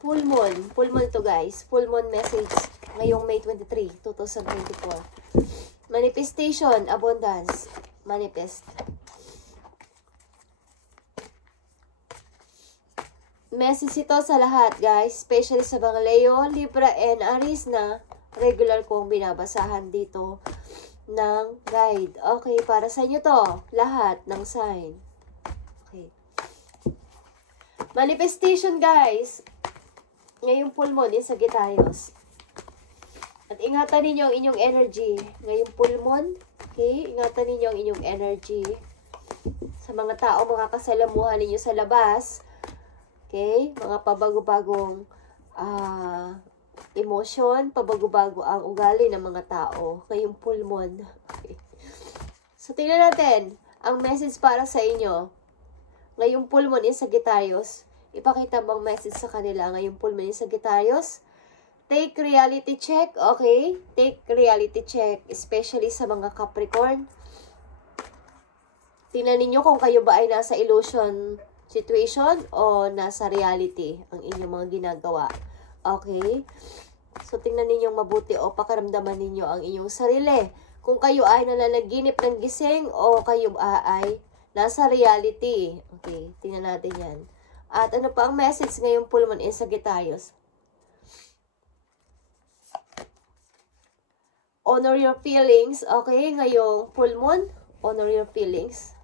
Full moon. Full moon to guys. Full moon message ngayong May 23, 2024. Manifestation, abundance. Manifest. Message ito sa lahat guys. Especially sa mga Leo, Libra, and Aries na regular kong binabasahan dito ng guide. Okay, para sa inyo to. Lahat ng sign. Okay. Manifestation guys. Ngayong full moon in Sagittarius. At ingatan ninyo ang inyong energy. Ngayong full moon. Okay, ingatan ninyo ang inyong energy. Sa mga tao, mga kasalamuhan ninyo sa labas. Okay, mga pabago-bagong emotion, pabago-bago ang ugali ng mga tao. Ngayong full moon. Okay. So, tingnan natin ang message para sa inyo. Ngayong full moon in Sagittarius. Ipakita bang message sa kanila ngayong full moon in Sagittarius? Take reality check, okay? Take reality check, especially sa mga Capricorn. Tingnan ninyo kung kayo ba ay nasa illusion situation o nasa reality ang inyong mga ginagawa. Okay? So, tingnan ninyong mabuti o pakaramdaman ninyo ang inyong sarili. Kung kayo ay nananaginip ng gising o kayo ay nasa reality. Okay, tingnan natin yan. At ano pa ang message ngayong full moon in Sagittarius? Honor your feelings. Okay, ngayong full moon, honor your feelings.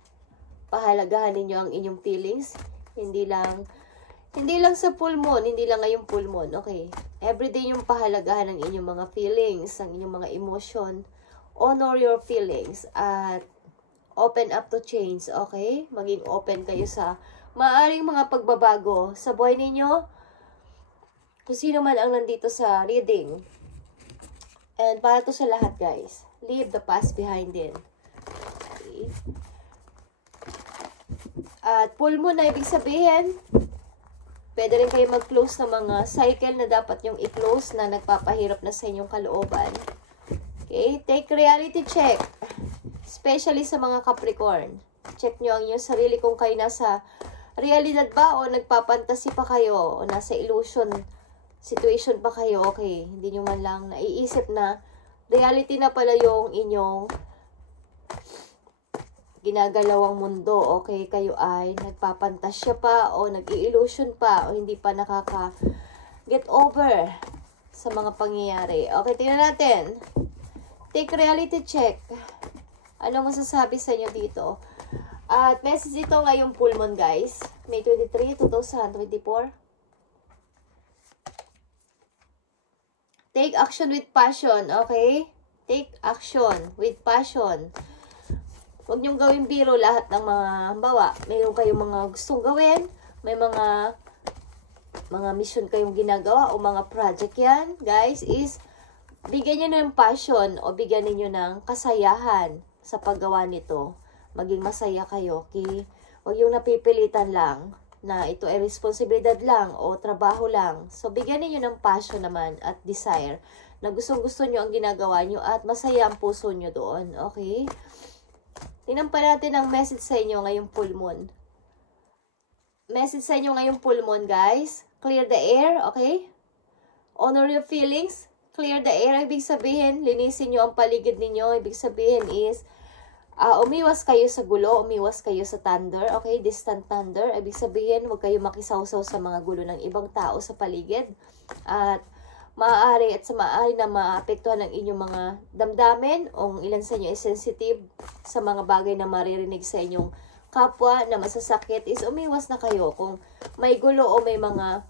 Pahalagahan ninyo ang inyong feelings. Hindi lang sa full moon, hindi lang ngayong full moon. Okay, everyday yung pahalagahan ng inyong mga feelings, ang inyong mga emotion. Honor your feelings at open up to change. Okay, maging open kayo sa maaaring mga pagbabago sa buhay ninyo. Kung sino man ang nandito sa reading. And para to sa lahat guys. Leave the past behind din. Okay. At full moon na ibig sabihin, pwede rin kayo mag-close ng mga cycle na dapat yung i-close na nagpapahirap na sa inyong kalooban. Okay, take reality check. Especially sa mga Capricorn. Check nyo ang inyong sarili kung kayo nasa realidad ba o nagpapantasi pa kayo o nasa illusion situation pa kayo. Okay, hindi nyo man lang naiisip na reality na pala yung inyong ginagalawang mundo. Okay, kayo ay nagpapantasya pa o nag-i-illusion pa o hindi pa nakaka-get over sa mga pangyayari. Okay, tingnan natin. Take reality check. Ano masasabi sa inyo dito? At message ito ngayong full moon guys. May 23, 2024. Take action with passion. Okay? Take action with passion. Huwag niyong gawin biro lahat ng mga halimbawa. Mayroon kayong mga gustong gawin. May mga mission kayong ginagawa o mga project yan. Guys, is bigyan niyo ng passion o bigyan niyo ng kasayahan sa paggawa nito. Maging masaya kayo. Okay? Huwag yung napipilitan lang na ito ay responsibilidad lang o trabaho lang. So, bigyan niyo ng passion naman at desire na gustong-gusto nyo ang ginagawa nyo at masaya ang puso nyo doon. Okay? Tingnan pa natin ang message sa inyo ngayong full moon. Message sa inyo ngayong full moon, guys. Clear the air, okay? Honor your feelings. Clear the air. Ibig sabihin, linisin nyo ang paligid ninyo. Ibig sabihin is, umiwas kayo sa gulo, umiwas kayo sa thunder, okay? Distant thunder. Ibig sabihin, huwag kayo makisawsaw sa mga gulo ng ibang tao sa paligid. At maaari na maapektuhan ng inyong mga damdamin o ilan sa inyo ay sensitive sa mga bagay na maririnig sa inyong kapwa na masasakit is umiwas na kayo. Kung may gulo o may mga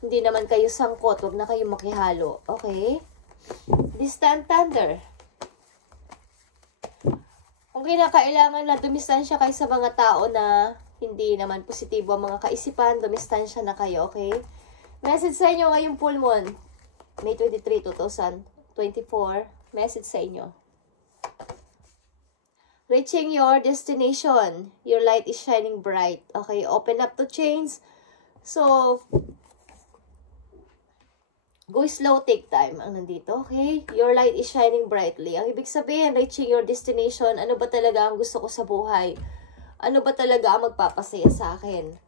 hindi naman kayo sangkot, huwag na kayo makihalo. Okay? Distant thunder. Kung kinakailangan na dumistansya kayo sa mga tao na hindi naman positibo ang mga kaisipan, dumistansya na kayo, okay? Message sa inyo ngayong full moon, May 23, 2024. Message sa inyo. Reaching your destination. Your light is shining bright. Okay, open up to change. So, go slow, take time. Ang nandito, okay? Your light is shining brightly. Ang ibig sabihin, reaching your destination, ano ba talaga ang gusto ko sa buhay? Ano ba talaga ang magpapasaya sa akin?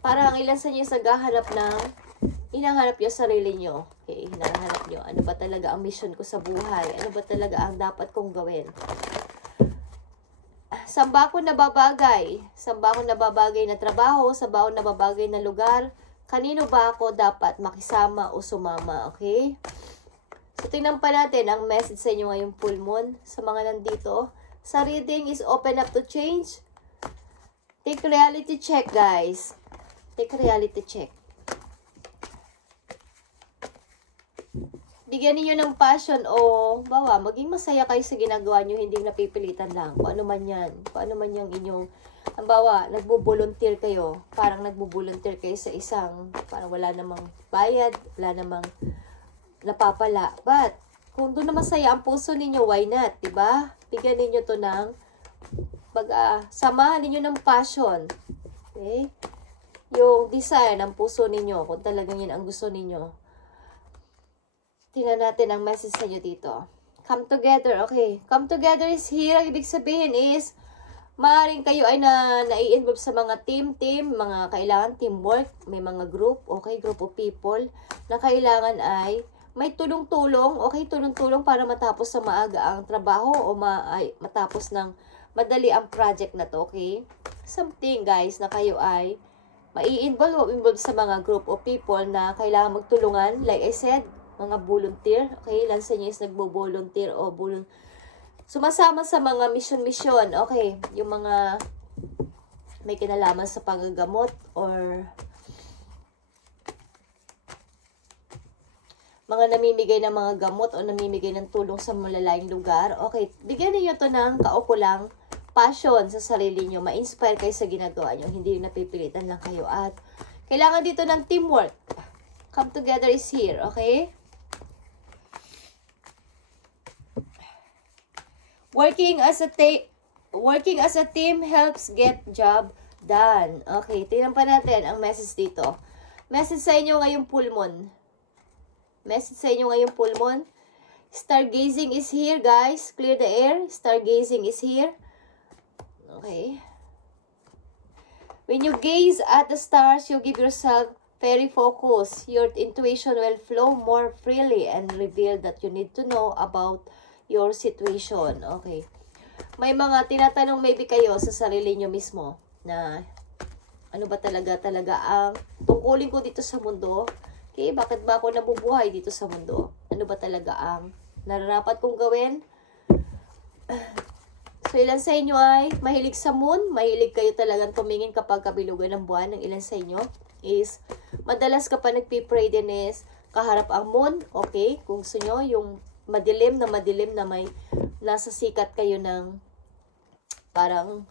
Parang ilan sa inyo sa gahanap ng hinahanap nyo sarili nyo. Okay, hinahanap nyo. Ano ba talaga ang mission ko sa buhay? Ano ba talaga ang dapat kong gawin? Saan ba ako nababagay? Saan ba ako nababagay na trabaho? Saan ba ako nababagay na lugar? Kanino ba ako dapat makisama o sumama? Okay? So, tingnan pa natin ang message sa inyo ngayong full moon. Sa mga nandito, sa reading is open up to change. Take reality check, guys. Take reality check. Bigyan niyo ng passion o bawa, maging masaya kayo sa ginagawa niyo, hindi napipilitan lang. Kung ano man yan. Kung ano man yung inyong, ang bawa, nagbo-volunteer kayo. Parang nagbo-volunteer kayo sa isang, parang wala namang bayad, wala namang napapala. But, kung doon na masaya ang puso ninyo, why not? Diba? Bigyan ninyo to ng, samahan ninyo ng passion. Okay? Yung desire ng puso ninyo, kung talagang yun ang gusto ninyo. Tingnan natin ang message sa inyo dito. Come together, okay. Come together is here. Ang ibig sabihin is, maaaring kayo ay nai-involve sa mga team, mga kailangan teamwork, may mga group, okay, group of people, na kailangan ay may tulong-tulong, okay, tulong-tulong para matapos sa maaga ang trabaho o matapos ng madali ang project na to, okay. Something, guys, na kayo ay mai-involve sa mga group of people na kailangan magtulungan, like I said, mga volunteer, okay? Ilan sa inyo is nagbo-volunteer o sumasama sa mga mission, okay? Yung mga may kinalaman sa panggagamot or mga namimigay ng mga gamot o namimigay ng tulong sa malalayong lugar, okay? Bigyan niyo to ng kaukulang passion sa sarili nyo, ma-inspire kayo sa ginagawa nyo, hindi napipilitan lang kayo. At kailangan dito ng teamwork. Come together is here, okay? Working as a team helps get job done. Okay, tingnan pa natin ang message dito. Message sa inyo ngayong full moon. Message sa inyo ngayong full moon. Stargazing is here, guys. Clear the air. Stargazing is here. Okay. When you gaze at the stars, you give yourself very focus. Your intuition will flow more freely and reveal that you need to know about your situation. Okay. May mga tinatanong maybe kayo sa sarili nyo mismo na ano ba talaga ang tungkulin ko dito sa mundo? Okay, bakit ba ako nabubuhay dito sa mundo? Ano ba talaga ang nararapat kong gawin? So, ilan sa inyo ay mahilig sa moon? Mahilig kayo talagang tumingin kapag kabilugan ng buwan. Ng ilan sa inyo is madalas kapag nagpipray din is kaharap ang moon. Okay, kung gusto nyo yung madilim na may nasa sikat kayo ng parang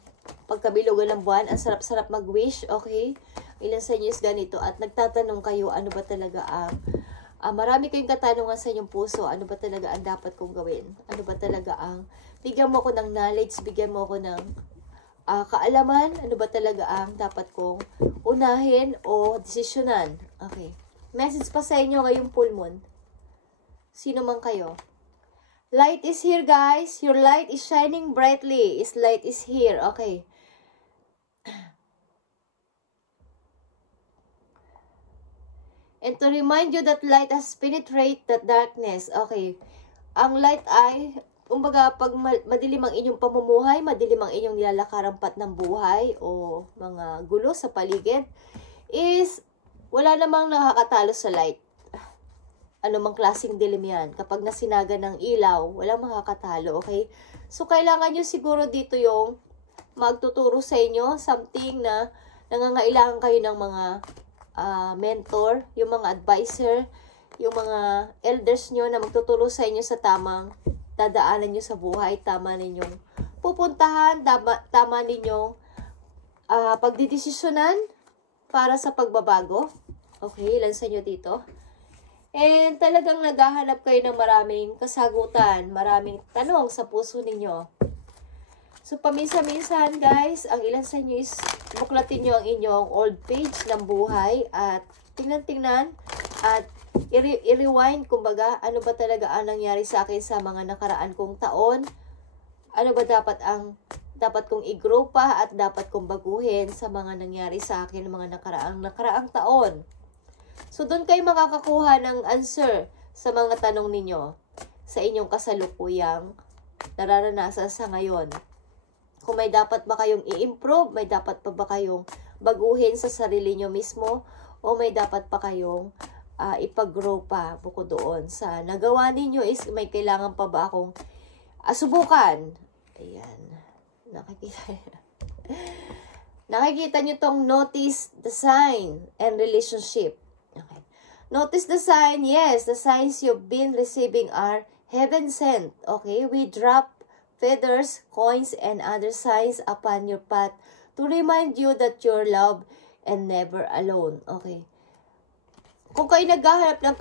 pagkabilugan ng buwan, ang sarap-sarap mag-wish, okay? Ilan sa inyo is ganito at nagtatanong kayo, ano ba talaga marami kayong katanungan sa inyong puso, ano ba talaga ang dapat kong gawin? Ano ba talaga bigyan mo ako ng knowledge, bigyan mo ako ng kaalaman, ano ba talaga ang dapat kong unahin o desisyonan? Okay. Message pa sa inyo ngayong full moon. Sino man kayo? Light is here, guys. Your light is shining brightly. Light is here. Okay. And to remind you that light has penetrated the darkness. Okay. Ang light ay, kumbaga, pag madilim ang inyong pamumuhay, madilim ang inyong nilalakaran pat ng buhay o mga gulo sa paligid, is wala namang nakakatalo sa light. Ano mang klaseng dilim yan. Kapag nasinaga ng ilaw, walang makakatalo, okay? So, kailangan nyo siguro dito yung magtuturo sa inyo, something na nangangailangan kayo ng mga mentor, yung mga advisor, yung mga elders nyo na magtuturo sa inyo sa tamang dadaanan nyo sa buhay, tama ninyong pupuntahan, tama ninyong pagdidesisyonan para sa pagbabago. Okay, ilan sa inyo dito? And talagang naghahanap kayo ng maraming kasagutan, maraming tanong sa puso ninyo. So, paminsan-minsan, guys, ang ilan sa inyo is buklatin nyo ang inyong old page ng buhay at tingnan-tingnan at i-rewind, kumbaga, ano ba talaga ang nangyari sa akin sa mga nakaraan kong taon? Ano ba dapat ang dapat kong i-grow pa at dapat kong baguhin sa mga nangyari sa akin mga nakaraang taon. So, doon kayo makakakuha ng answer sa mga tanong ninyo sa inyong kasalukuyang nararanasan sa ngayon. Kung may dapat ba kayong i-improve, may dapat pa ba kayong baguhin sa sarili nyo mismo, o may dapat pa kayong ipag-grow pa bukod doon sa nagawa ninyo is may kailangan pa ba akong subukan. Ayan. Nakikita nyo tong notice the sign and relationship. Okay. Notice the sign. Yes, the signs you've been receiving are heaven sent. Okay, we drop feathers, coins, and other signs upon your path to remind you that you're loved and never alone. Okay. Kung kayo naghahanap ng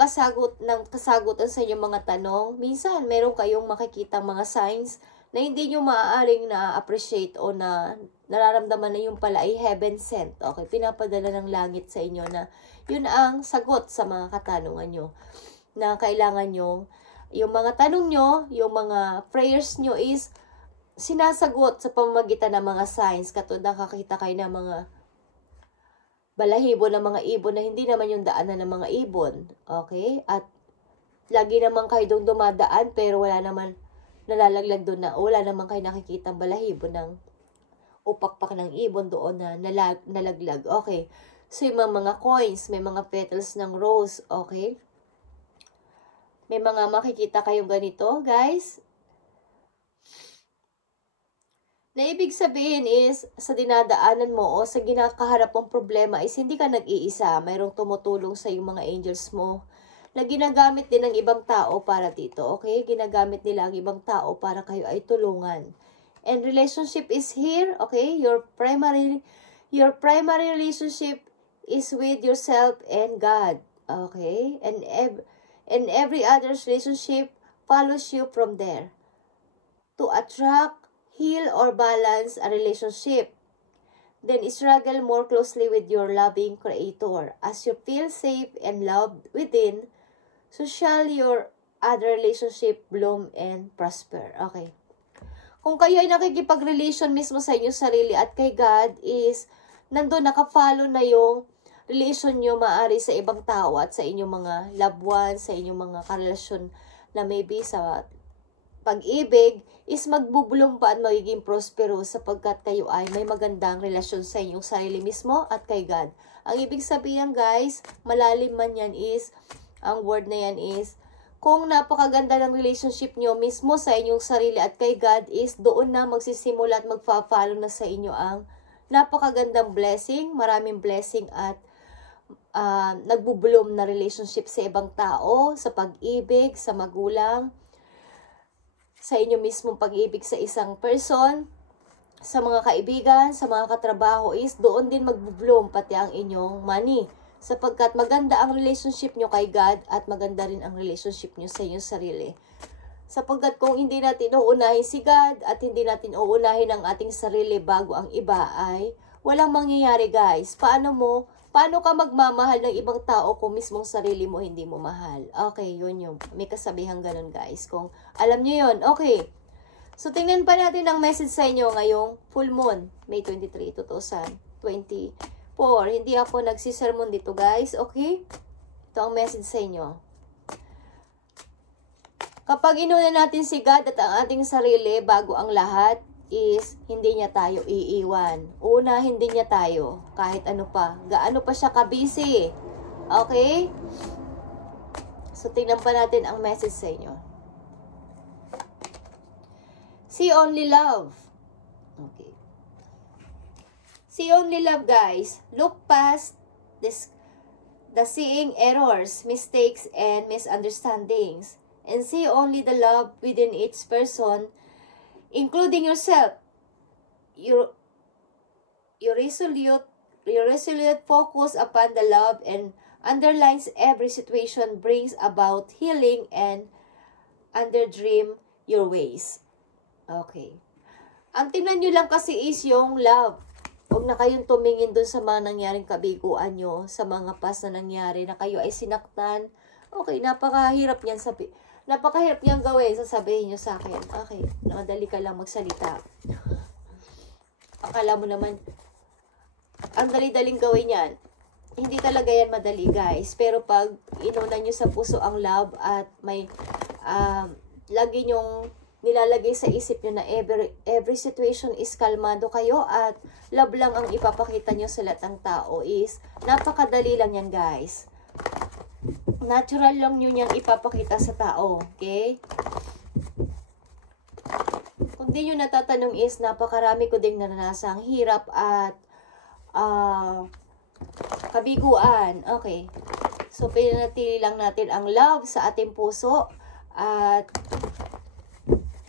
kasagutan sa inyong mga tanong, minsan meron kayong makikitang mga signs na hindi nyo maaaring na-appreciate o na nararamdaman na yung pala ay heaven sent. Okay, pinapadala ng langit sa inyo na yun ang sagot sa mga katanungan nyo. Na kailangan nyo, yung mga tanong nyo, yung mga prayers nyo is sinasagot sa pamamagitan ng mga signs. Katulad nakakita kayo ng mga balahibo ng mga ibon na hindi naman yung daanan ng mga ibon. Okay? At lagi naman kayo doon dumadaan pero wala naman nalalaglag doon na wala naman kayo nakikita balahibo ng upakpak ng ibon doon na nalaglag. Okay. So yung mga coins, may mga petals ng rose. Okay? May mga makikita kayong ganito, guys. Na ibig sabihin is, sa dinadaanan mo o sa ginakaharap mong problema is hindi ka nag-iisa. Mayroong tumutulong sa yung mga angels mo na ginagamit din ng ibang tao para dito. Okay? Ginagamit nila ang ibang tao para kayo ay tulungan. And relationship is here. Okay? Your primary relationship is with yourself and God. Okay? And every other's relationship follows you from there. To attract, heal, or balance a relationship, then struggle more closely with your loving Creator. As you feel safe and loved within, so shall your other relationship bloom and prosper. Okay. Kung kayo ay nakikipag-relation mismo sa inyong sarili at kay God is, nandun nakafollow na yung relation nyo maari sa ibang tao at sa inyong mga loved ones, sa inyong mga karelasyon na maybe sa pag-ibig, is magbubulong pa at magiging prosperous sapagkat kayo ay may magandang relasyon sa inyong sarili mismo at kay God. Ang ibig sabihin guys, malalim man yan is, ang word na yan is, kung napakaganda ng relationship nyo mismo sa inyong sarili at kay God is, doon na magsisimula at magpa-follow na sa inyo ang napakagandang blessing, maraming blessing at nagbubulong na relationship sa ibang tao, sa pag-ibig, sa magulang, sa inyo mismong pag-ibig sa isang person, sa mga kaibigan, sa mga katrabaho is doon din magbubloom pati ang inyong money. Sapagkat maganda ang relationship nyo kay God at maganda rin ang relationship nyo sa inyong sarili. Sapagkat kung hindi natin uunahin si God at hindi natin uunahin ang ating sarili bago ang iba ay walang mangyayari guys. Paano ka magmamahal ng ibang tao kung mismong sarili mo hindi mo mahal? Okay, yun yung may kasabihang ganun guys. Kung alam nyo yun, okay. So, tingnan pa natin ang message sa inyo ngayong full moon, May 23, 2024. Hindi ako nagsisermon dito guys, okay? Ito ang message sa inyo. Kapag inuna natin si God at ang ating sarili bago ang lahat, is hindi niya tayo iiwan. Una, hindi niya tayo. Kahit ano pa. Gaano pa siya kabisi. Okay? So, tingnan pa natin ang message sa inyo. See only love. Okay. See only love, guys. Look past the seeing errors, mistakes, and misunderstandings. And see only the love within each person, including yourself. Your resolute focus upon the love and underlines every situation, brings about healing and underdream your ways. Okay. Ang tingnan nyo lang kasi is yung love. Huwag na kayong tumingin dun sa mga nangyaring kabiguan nyo, sa mga past na nangyari na kayo ay sinaktan. Okay, napakahirap niyan Napakahirap niyang gawin, sasabihin nyo sa akin. Okay, madali ka lang magsalita. Akala mo naman, ang dali-daling gawin yan. Hindi talaga yan madali, guys. Pero pag inuna nyo sa puso ang love at may lagi nyong nilalagay sa isip nyo na every situation is kalmado kayo at love lang ang ipapakita nyo sa lahat ng tao, is napakadali lang yan, guys. Natural lang nyo niyang ipapakita sa tao, okay? Kung di nyo natatanong is, napakarami ko ding naranasang hirap at kabiguan. Okay. So, pinanatili lang natin ang love sa ating puso at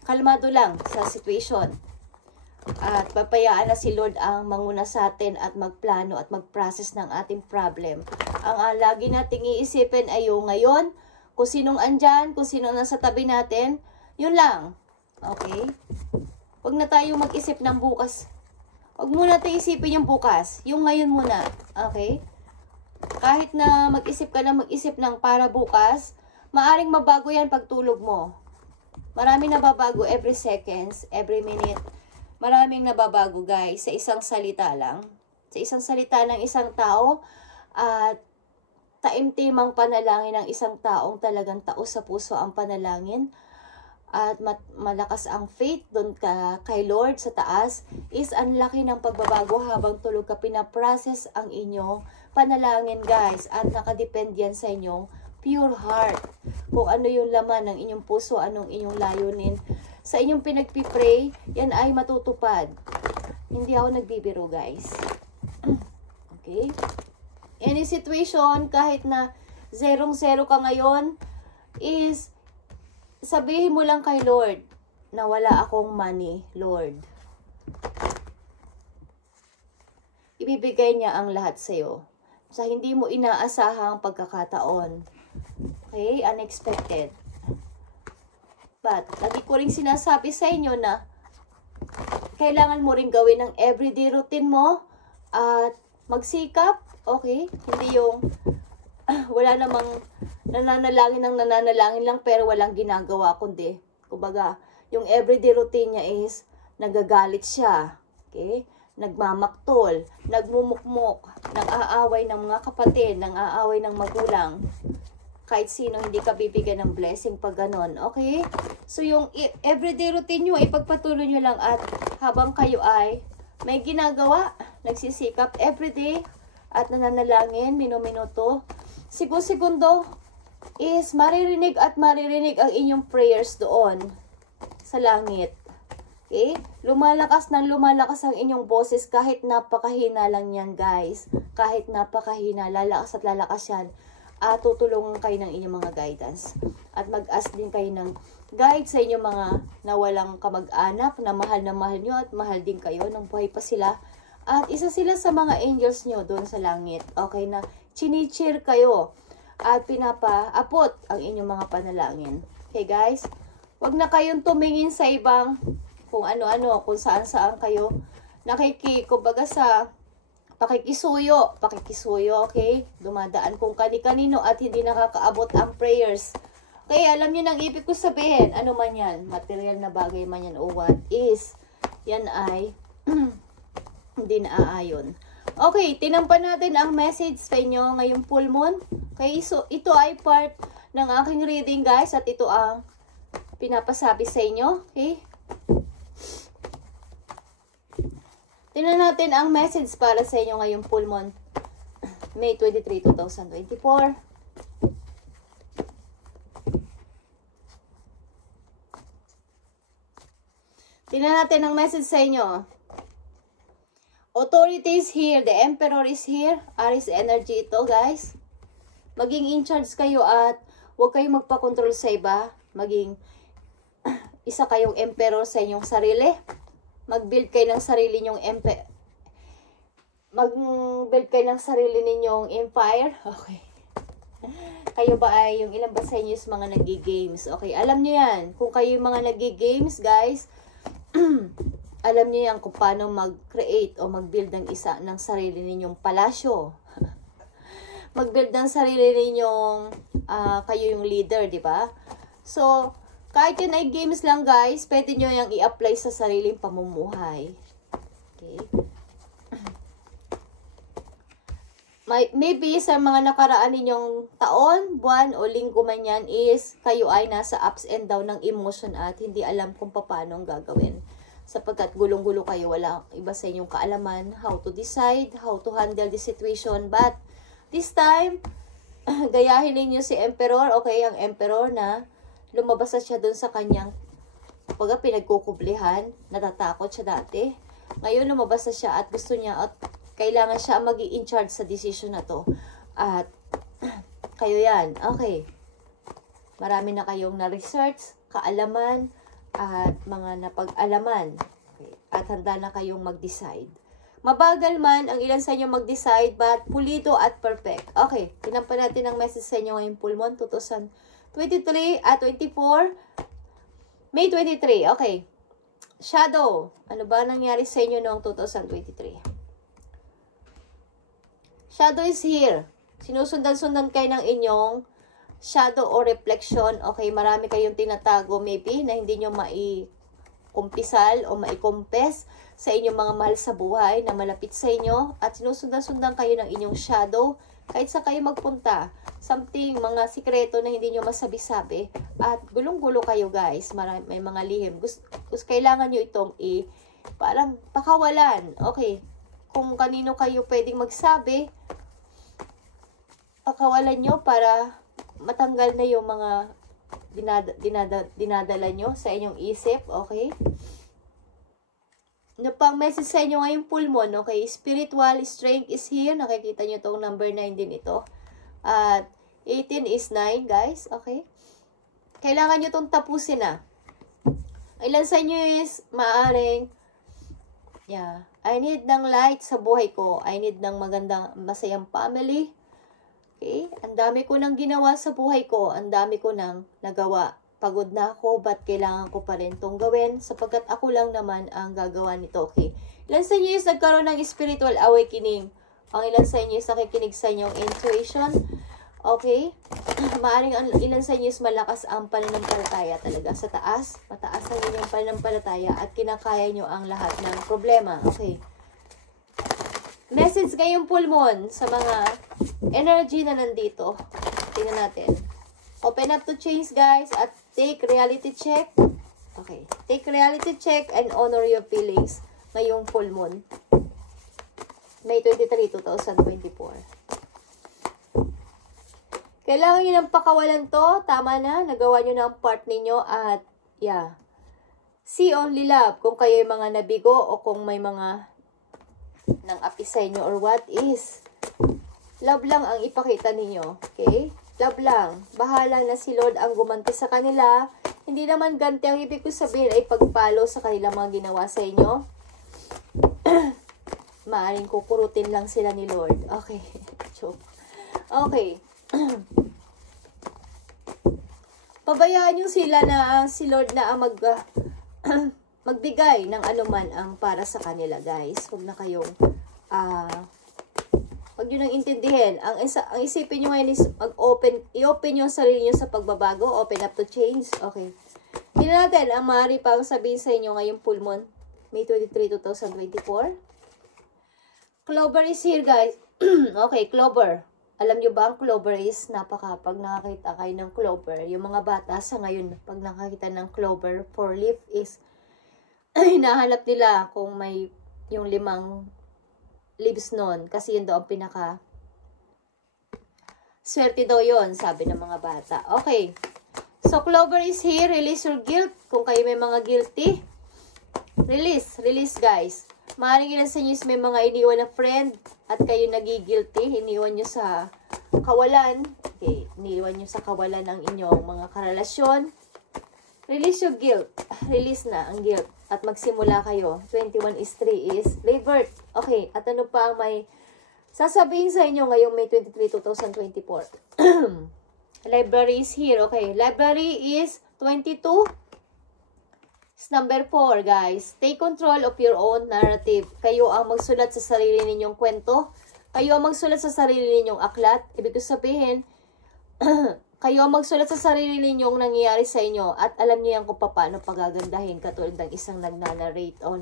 kalmado lang sa situation. At papayaan na si Lord ang manguna sa atin at magplano at mag-process ng ating problem. Ang lagi nating iisipin ay yung ngayon, kung sinong andyan, kung sinong nasa tabi natin, yun lang. Okay? Huwag na tayo mag-isip ng bukas. Huwag muna tayo isipin yung bukas. Yung ngayon muna. Okay? Kahit na mag-isip ka na mag-isip ng para bukas, maaring mabago yan pagtulog mo. Marami nababago every seconds, every minute. Maraming nababago, guys, sa isang salita lang. Sa isang salita ng isang tao at taimtimang panalangin ng isang taong talagang taos sa puso ang panalangin at malakas ang faith doon kay Lord sa taas, is ang laki ng pagbabago habang tulog ka. Pinaprocess ang inyong panalangin, guys, at nakadepend yan sa inyong pure heart. Kung ano yung laman ng inyong puso, anong inyong layunin sa inyong pinagpipray, yan ay matutupad. Hindi ako nagbibiro, guys. Okay? Any situation, kahit na 0-0 ka ngayon, is sabihin mo lang kay Lord na wala akong money, Lord. Ibibigay niya ang lahat sa'yo sa hindi mo inaasahang pagkakataon. Okay? Unexpected. But, lagi ko rin sinasabi sa inyo na kailangan mo rin gawin ang everyday routine mo at magsikap, okay? Hindi yung wala namang nananalangin lang pero walang ginagawa, kundi, kumbaga, yung everyday routine niya is nagagalit siya, okay? Nagmamaktol, nagmumukmok, nang-aaway ng mga kapatid, nang-aaway ng magulang. Kahit sino, hindi ka bibigyan ng blessing pag ganon. Okay? So, yung everyday routine nyo, ipagpatuloy nyo lang at habang kayo ay may ginagawa, nagsisikap everyday at nananalangin, minuto, segundo, is maririnig at maririnig ang inyong prayers doon sa langit. Okay? Lumalakas ng lumalakas ang inyong boses kahit napakahina lang yan, guys. Kahit napakahina, lalakas at lalakas yan. Tutulungan kayo ng inyong mga guidance. At mag-ask din kayo ng guide sa inyong mga nawalang kamag-anak na mahal nyo at mahal din kayo nung buhay pa sila. At isa sila sa mga angels nyo doon sa langit. Okay, na chinicheer kayo at pinapaapot ang inyong mga panalangin. Okay, guys? Huwag na kayong tumingin sa ibang kung ano-ano, kung saan-saan kayo kumbaga sa pakikisuyo, okay? Dumadaan kung kani-kanino at hindi nakakaabot ang prayers. Okay, alam niyo nang ibig ko sabihin, ano man yan, material na bagay man yan o what is, yan ay hindi naaayon. Okay, tinampan natin ang message sa inyo ngayong full moon. Okay, so ito ay part ng aking reading, guys, at ito ang pinapasabi sa inyo. Okay? Tingnan natin ang message para sa inyo ngayong full moon, May 23, 2024. Tingnan natin ang message sa inyo. Authorities here, the Emperor is here. Aries energy ito, guys. Maging in charge kayo at huwag kayong magpakontrol sa iba. Maging isa kayong emperor sa inyong sarili. Mag-build kayo ng sarili ninyong mag-build kayo ng sarili ninyong empire. Okay. Kayo ba ay yung ilan ba sa inyo is mga nagi-games? Okay, alam niyo yan. Kung kayo yung mga nagi-games, guys, alam niyo yan kung paano mag-create o mag-build ng sarili ninyong palasyo. Mag-build ng sarili ninyong kayo yung leader, di ba? So, kahit yun ay games lang, guys, pwede nyo yung i-apply sa sariling pamumuhay. Okay. Maybe sa mga nakaraan ninyong taon, buwan o linggo man yan is kayo ay nasa ups and down ng emotion at hindi alam kung paano ang gagawin. Sapagkat gulong-gulo kayo, wala iba sa inyong kaalaman how to decide, how to handle the situation. But this time, gayahin ninyo si Emperor, okay, ang Emperor na lumabas na siya dun sa kanyang pinagkukublihan, natatakot siya dati. Ngayon lumabas na siya at gusto niya at kailangan siya mag-i-in charge sa decision na to. At kayo yan. Okay. Marami na kayong na-research, kaalaman, at mga napag-alaman. Okay. At handa na kayong mag-decide. Mabagal man ang ilan sa inyo mag-decide, but pulido at perfect. Okay. Tinampan natin ang message sa inyo ngayong full moon, 2023 at 24. May 23. Okay. Shadow. Ano ba nangyari sa inyo noong 2023? Shadow is here. Sinusundan-sundan kayo ng inyong shadow o reflection. Okay, marami kayong tinatago maybe na hindi nyo maikumpisal o maikumpes sa inyong mga mahal sa buhay na malapit sa inyo. At sinusundan-sundan kayo ng inyong shadow kahit sa kayo magpunta. Something, mga sikreto na hindi nyo masabi-sabi. At gulong-gulo kayo guys. May mga lihim. Kailangan nyo itong parang pakawalan. Okay. Kung kanino kayo pwedeng magsabi, pakawalan nyo para matanggal na yung mga dinadala nyo sa inyong isip, okay? Ano pang message sa inyo ngayong full moon, okay? Spiritual strength is here. Nakikita nyo itong number 9 din ito. At 18 is 9, guys, okay? Kailangan nyo itong tapusin na. Ilan sa inyo is maaring, I need ng light sa buhay ko. I need ng magandang, masayang family. Okay? Ang dami ko nang ginawa sa buhay ko. Ang dami ko nang nagawa. Pagod na ako, but kailangan ko pa rin itong gawin sapagkat ako lang naman ang gagawa nito. Okay? Ilan sa inyo is nagkaroon ng spiritual awakening? Ang ilan sa inyo is nakikinig sa inyong intuition? Okay? Maaring ilan sa inyo is malakas ang pananampalataya talaga sa taas. Mataas ang inyong pananampalataya at kinakaya nyo ang lahat ng problema. Okay. Message ngayong full moon sa mga energy na nandito. Tingnan natin. Open up to change guys at take reality check. Okay. Take reality check and honor your feelings ngayong full moon. May 23, 2024. Kailangan nyo ng pakawalan to. Tama na. Nagawa nyo na ang part ninyo. At, see only love. Kung kayo yung mga nabigo o kung may mga nang api sa inyo or what is. Love lang ang ipakita ninyo. Okay? Love lang. Bahala na si Lord ang gumanti sa kanila. Hindi naman ganti. Ang ibig ko sabihin ay pagpalo sa kanila mga ginawa sa inyo. Maaring kukurutin lang sila ni Lord. Okay. Joke. Okay. Pabayaan nyo sila na si Lord na ang magbigay ng anuman ang para sa kanila, guys. Huwag na kayong huwag nyo nang intindihin. Ang isipin nyo ngayon is i-open nyo ang sarili nyo sa pagbabago. Open up to change. Okay. Tingnan natin ang maaari pang sabihin sa inyo ngayong full moon. May 23, 2024. Clover is here, guys. Okay, clover. Alam nyo ba ang clover is pag nakakita kayo ng clover, yung mga bata sa ngayon, pag nakakita ng clover, 4 leaf is, hinahanap nila kung may yung 5 leaves nun. Kasi yun daw ang pinaka swerte daw yun, sabi ng mga bata. Okay. So, clover is here. Release your guilt. Kung kayo may mga guilty, release. Release, guys. Maaaring ilan sa inyo may mga iniwan na friend at kayo nagigilty, iniwan nyo sa kawalan. Okay, iniwan nyo sa kawalan ang inyong mga karelasyon. Release your guilt. Release na ang guilt. At magsimula kayo. 21 is 3 is rebirth. Okay, at ano pa ang may sasabihin sa inyo ngayong May 23, 2024? Library is here. Okay, library is 22. Number 4, guys. Take control of your own narrative. Kayo ang magsulat sa sarili ninyong kwento. Kayo ang magsulat sa sarili ninyong aklat. Ibig sabihin, kayo ang magsulat sa sarili ninyong nangyayari sa inyo at alam niyo yan kung paano pagagandahin katulad ng isang nagnanarrate o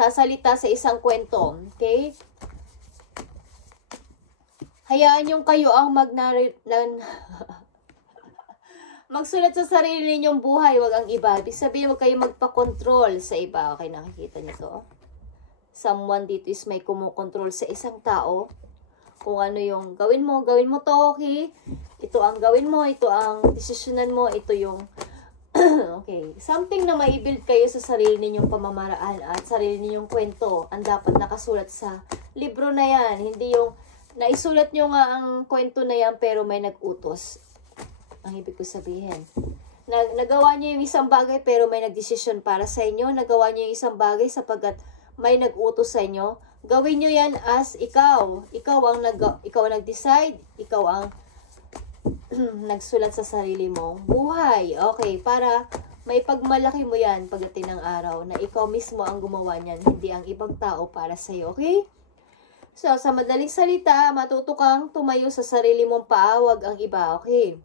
sasalita sa isang kwento. Okay? Hayaan yung kayo ang magsulat sa sarili ninyong buhay, wag ang iba. Ibig sabihin, wag kayo magpa-control sa iba. Okay, nakikita niyo to? Someone dito is may kumukontrol sa isang tao. Kung ano yung gawin mo to, okay? Ito ang gawin mo, ito ang desisyonan mo, ito yung okay. Something na maibuild kayo sa sarili ninyong pamamaraan at sarili ninyong kwento ang dapat nakasulat sa libro na yan. Hindi yung naisulat nyo nga ang kwento na yan pero may nag-utos. Ang ibig ko sabihin. Nagawa nyo yung isang bagay pero may nagdesisyon para sa inyo. Nagawa nyo yung isang bagay sapagkat may nag-utos sa inyo. Gawin nyo yan as ikaw. Ikaw ang nag-decide. Ikaw ang nagsulat sa sarili mong buhay. Okay, para may pagmalaki mo yan pagdating ng araw na ikaw mismo ang gumawa niyan, hindi ang ibang tao para sa'yo. Okay? So, sa madaling salita, matuto kang tumayo sa sarili mong paa, wag ang iba. Okay?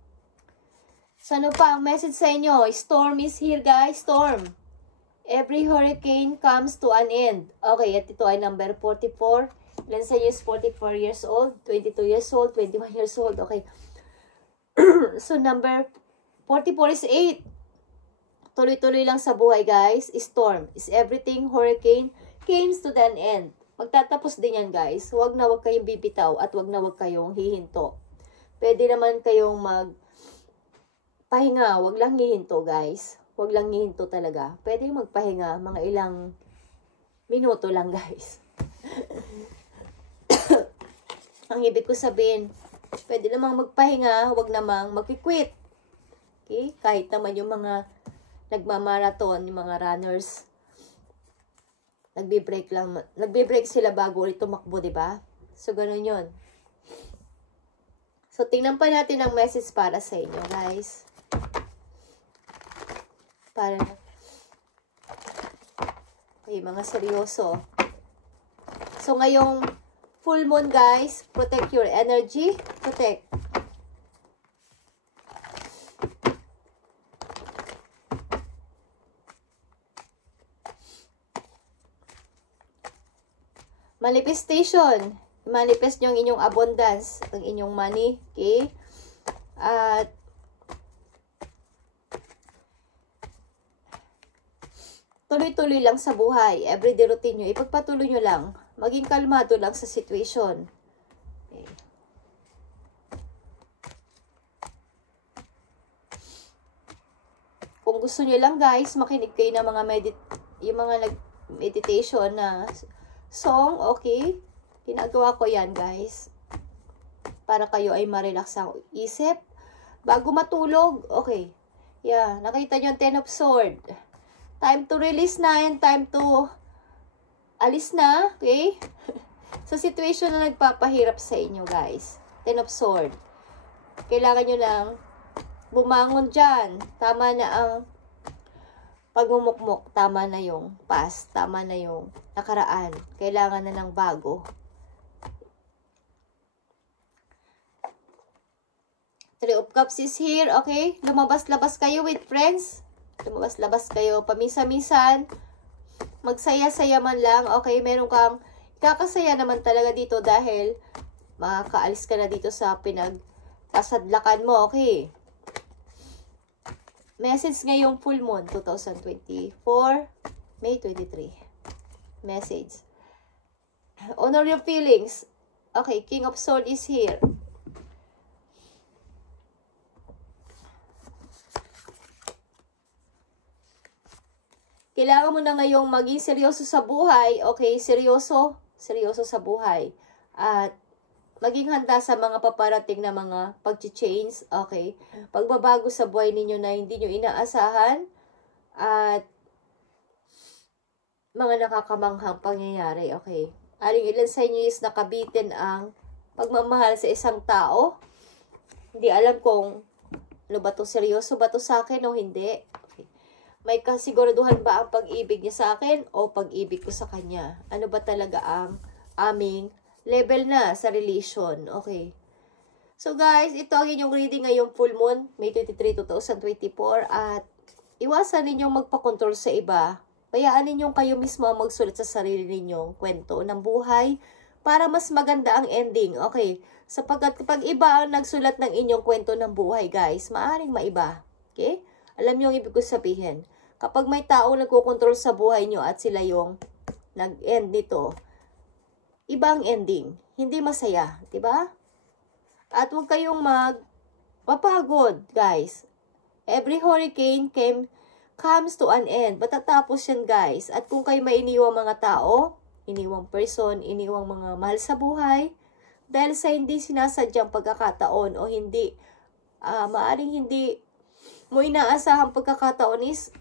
So, ano pa ang message sa inyo? Storm is here, guys. Storm. Every hurricane comes to an end. Okay, at ito ay number 44. Ilan sa inyo is 44 years old, 22 years old, 21 years old. Okay. So, number 44 is 8. Tuloy-tuloy lang sa buhay, guys. Storm is everything. Hurricane comes to an end. Magtatapos din yan, guys. Huwag kayong bibitaw at huwag kayong hihinto. Pwede naman kayong magpahinga. Huwag lang hihinto, guys. Huwag lang hihinto talaga. Pwede magpahinga. Mga ilang minuto lang, guys. Ang ibig ko sabihin, pwede namang magpahinga. Huwag namang magkikwit. Okay? Kahit naman yung mga nagmamarathon, yung mga runners, nagbe-break sila bago ulit tumakbo, di ba? So, ganun yun. So, tingnan pa natin ang message para sa inyo, guys. Para okay, mga seryoso. So, ngayong full moon, guys, protect your energy. Protect. Manifestation. Manifest nyo ang inyong abundance, ang inyong money. Okay? At tuloy-tuloy lang sa buhay. Everyday routine nyo. Ipagpatuloy nyo lang. Maging kalmado lang sa situation. Okay. Kung gusto nyo lang, guys, makinig kayo ng mga yung mga meditation na song, okay? Ginagawa ko yan, guys. Para kayo ay ma-relax ang isip. Bago matulog, okay. Yeah, nakita nyo ang 10 of Swords. Time to release na and time to alis na, okay? Sa situation na nagpapahirap sa inyo, guys. 10 of Swords. Kailangan nyo lang bumangon dyan. Tama na ang pagmumukmuk, tama na yung past, tama na yung nakaraan. Kailangan na ng bago. Three of Cups is here, okay? Lumabas-labas kayo with friends. Lumabas-labas kayo. Paminsan-minsan, magsaya-saya man lang, okay? Meron kang kakasaya naman talaga dito dahil makakaalis ka na dito sa pinagpasadlakan mo, okay? Message ngayong full moon, 2024, May 23. Message. Honor your feelings. Okay, King of Swords is here. Kailangan mo na ngayong maging seryoso sa buhay. Okay, seryoso sa buhay. At maging handa sa mga paparating na mga pag-change, okay? Pagbabago sa buhay ninyo na hindi nyo inaasahan at mga nakakamanghang pangyayari, okay? Aling ilan sa inyo is nakabitin ang pagmamahal sa isang tao. Hindi alam kung ano ba to, seryoso ba to sa akin o hindi. Okay. May kasiguraduhan ba ang pag-ibig niya sa akin o pag-ibig ko sa kanya? Ano ba talaga ang aming level na sa relation. Okay. So guys, ito ang inyong reading ngayong full moon, May 23, 2024. At iwasan ninyong magpa-control sa iba. Hayaan ninyong kayo mismo ang magsulat sa sarili ninyong kwento ng buhay para mas maganda ang ending. Okay? Sapagkat kapag iba ang nagsulat ng inyong kwento ng buhay, guys, maaring maiba. Okay? Alam niyo ang ibig ko sabihin. Kapag may taong nagkokontrol sa buhay niyo at sila yung nag-end nito, ibang ending. Hindi masaya. Diba? At huwag kayong mapagod, guys. Every hurricane comes to an end. Matatapos yan, guys. At kung kayo may iniwang mga tao, iniwang person, iniwang mga mahal sa buhay, dahil sa hindi sinasadyang pagkakataon o hindi, maaring hindi mo inaasahang pagkakataon is,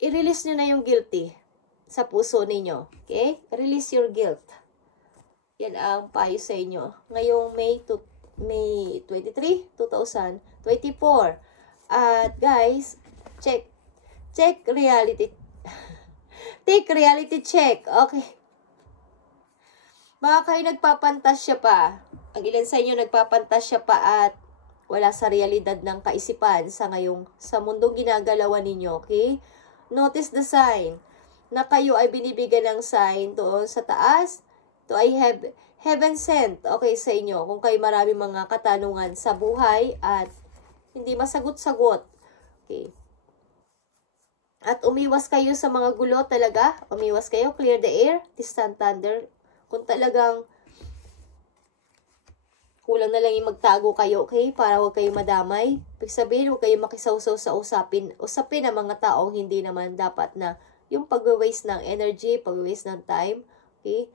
i-release nyo na yung guilty sa puso ninyo. Okay? Release your guilt. Yan ang payo sa inyo. Ngayong May 23, 2024. At guys, check reality. Take reality check. Okay. Baka kayo nagpapantasya pa. Ang ilan sa inyo nagpapantasya pa at wala sa realidad ng kaisipan sa mundong ginagalawan ninyo, okay? Notice the sign na kayo ay binibigyan ng sign doon sa taas. Ito ay heaven sent, okay, sa inyo. Kung kayo marami mga katanungan sa buhay at hindi masagot-sagot, okay? At umiwas kayo sa mga gulo talaga. Umiwas kayo, clear the air, distant thunder. Kung talagang kulang na lang yung magtago kayo, okay? Para huwag kayo madamay. Ibig sabihin, huwag kayo makisawsaw sa usapin ng mga taong hindi naman dapat na yung pag-waste ng energy, pag-waste ng time, okay?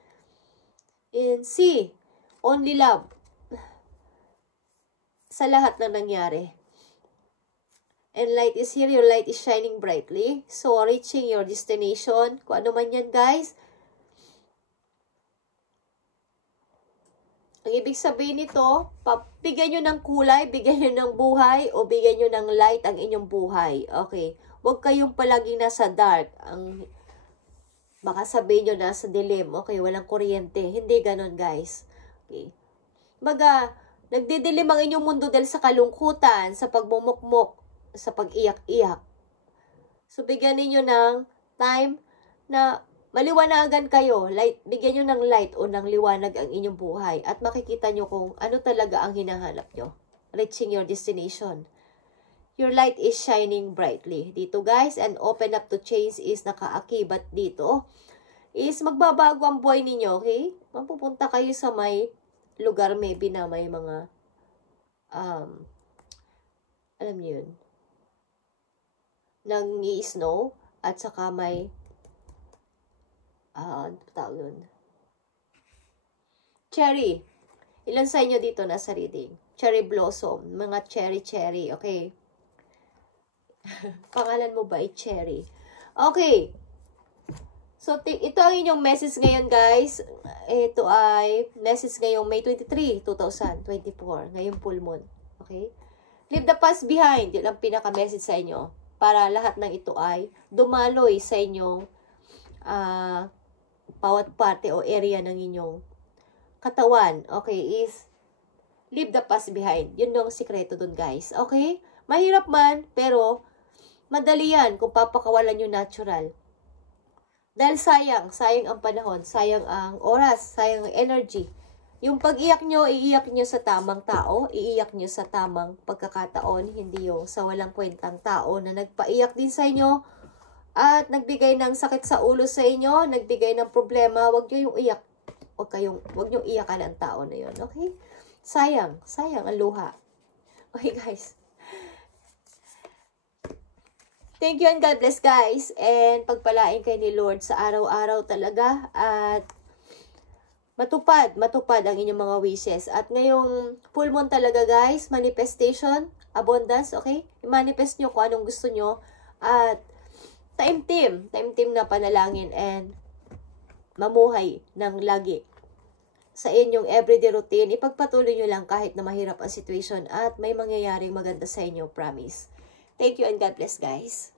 And see, only love sa lahat na nangyari. And light is here, your light is shining brightly. So, reaching your destination, kung ano man yan, guys. Ang ibig sabihin nito, bigyan nyo ng kulay, bigyan nyo ng buhay, o bigyan nyo ng light ang inyong buhay. Okay. Huwag kayong palaging nasa dark. Baka sabihin nyo nasa dilim. Okay, walang kuryente. Hindi ganon, guys. Okay. Baga, nagdidilim ang inyong mundo dahil sa kalungkutan, sa pagmumukmok, sa pag-iyak-iyak. So, bigyan ninyo ng time na maliwanagan kayo. Bigyan nyo ng light o ng liwanag ang inyong buhay at makikita nyo kung ano talaga ang hinahanap nyo. Reaching your destination. Your light is shining brightly. Dito, guys, and open up to change is nakaakibat dito. Is magbabago ang buhay ninyo, okay? Mapupunta kayo sa may lugar maybe na may mga alam niyo yun, nang-i-snow at saka may ano tawag yun? Cherry. Ilan sa inyo dito nasa reading? Cherry blossom. Mga cherry, okay? Pangalan mo ba ay Cherry? Okay. So, ito ang inyong message ngayon, guys. Ito ay message ngayong May 23, 2024. Ngayong full moon. Okay? Leave the past behind. Yan ang pinaka-message sa inyo. Para lahat ng ito ay dumaloy sa inyong bawat parte o area ng inyong katawan. Okay, is leave the past behind. Yun yung sikreto dun, guys. Okay? Mahirap man, pero madali yan kung papakawalan nyo natural. Dahil sayang ang panahon, sayang ang oras, sayang ang energy. Yung pag-iyak nyo, iiyak nyo sa tamang tao, iiyak nyo sa tamang pagkakataon, hindi yung sa walang kwentang tao na nagpaiyak din sa inyo at nagbigay ng sakit sa ulo sa inyo, nagbigay ng problema. Huwag nyo yung iyak. Huwag nyo iyakan ang tao na yun, okay? Sayang ang luha. Okay, guys. Thank you and God bless, guys. And pagpalain kayo ni Lord sa araw-araw talaga. At matupad ang inyong mga wishes. At ngayong full moon talaga, guys, manifestation, abundance, okay? I-manifest nyo kung anong gusto nyo. At time team na panalangin and mamuhay ng lagi sa inyong everyday routine. Ipagpatuloy nyo lang kahit na mahirap ang situation at may mangyayaring maganda sa inyo, promise. Thank you and God bless, guys.